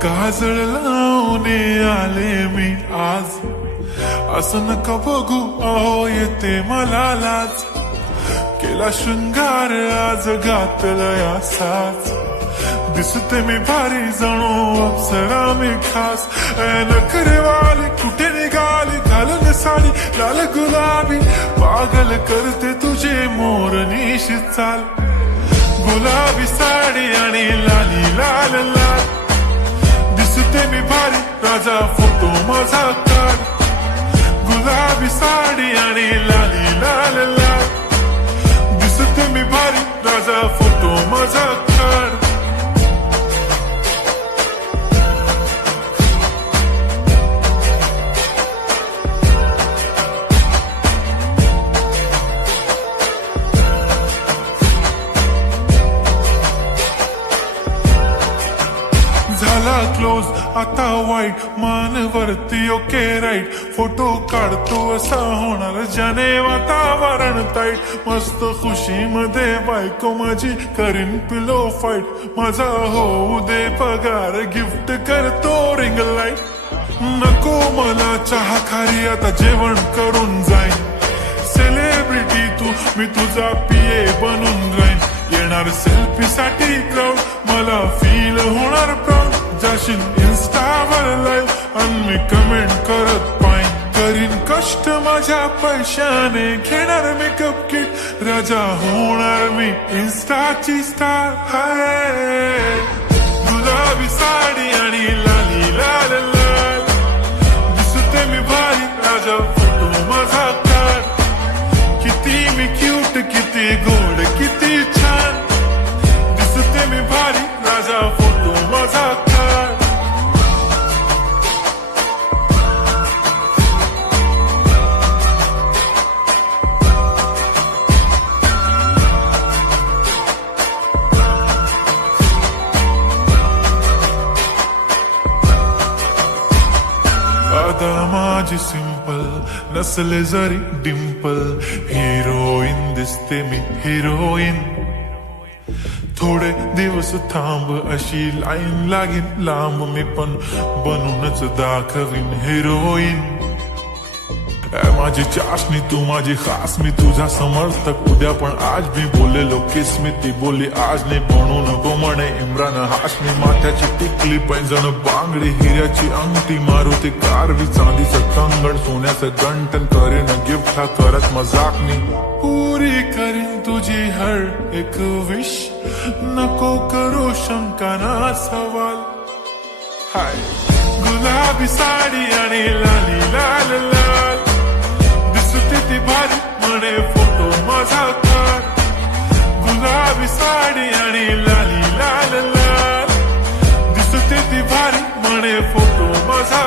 काजळ लावून आले मी आज, असं नका बघू अहो येते मला लाज. केला शृंगार आज घातलाय असाच, दिसते मी भारी जणू अप्सरा मी खास. नखरेवाली कुठे निघाली घालून साडी लाल गुलाबी, पागल करते तुझे मोरनीशी चाल. गुलाबी साडी आणि लाली लाल लाल, दिसते मी भारी राजा फोटो माझा काढ. गुलाबी साडी आणि लाली लाल लाल, दिसते मी भारी राजा फोटो माझा काढ. झाला क्लोज आता वाईट, मान वरती ओके राईट. फोटो काढतो असा होणार ज्याने वातावरण ताईट. मस्त खुशी मध्ये बायको माझी करीन पिलो फाईट. माझा होऊ दे पगार गिफ्ट करतो रिंग लाईट. नको मला चहा खारी आता जेवण करून जाईन. सेलिब्रिटी तू मी तुझा पिये बनून राहीन. येणार सेल्फी साठी क्राऊड मला फील होणार प्राऊड. जाशील इन्स्टावर लाईव्ह आणि मी कमेंट करत पाईन. करीन कष्ट माझ्या पैशाने घेणार मेकअप किट. राजा होणार मी इन्स्टाची स्टार. हाय गुलाबी साडी आणि लाली लाल लाल, दिसते मी भारी राजा फोटो माझा काढ. किती मी क्यूट किती गोड किती छान, दिसते मी भारी राजा फोटो माझा काढ. आता माझी सिंपल नसले जरी डिंपल, हिरोईन दिसते मी हिरोईन. थोडे दिवस थांब अशी लाईन लागीन लांब, मी पण बनूनच दाखवीन हिरोईन. माझी चाशनी तू माझी खास, मी तुझा समर्थक उद्या पण आज. मी बोललेलो किस मी ती बोलली आज नाही. बनू नको म्हणे इम्रान हाशमी. माथ्याची टिकली पैंजण बांगडी, हिऱ्याची अंगठी मारुती कारवी, चांदीचं कंगण सोन्याचं गंटन. करीन गिफ्ट हा करत मजाकनी. पुरी करीन तुझी हर एक विश, नको करू शंका ना सवाल. हाय गुलाबी साडी आणि लाली लाल लाल, दिसते ती भारी म्हणे फोटो माझा काढ. गुलाबी साडी आणि लाली लाल लाल, दिसते ती भारी म्हणे फोटो माझा.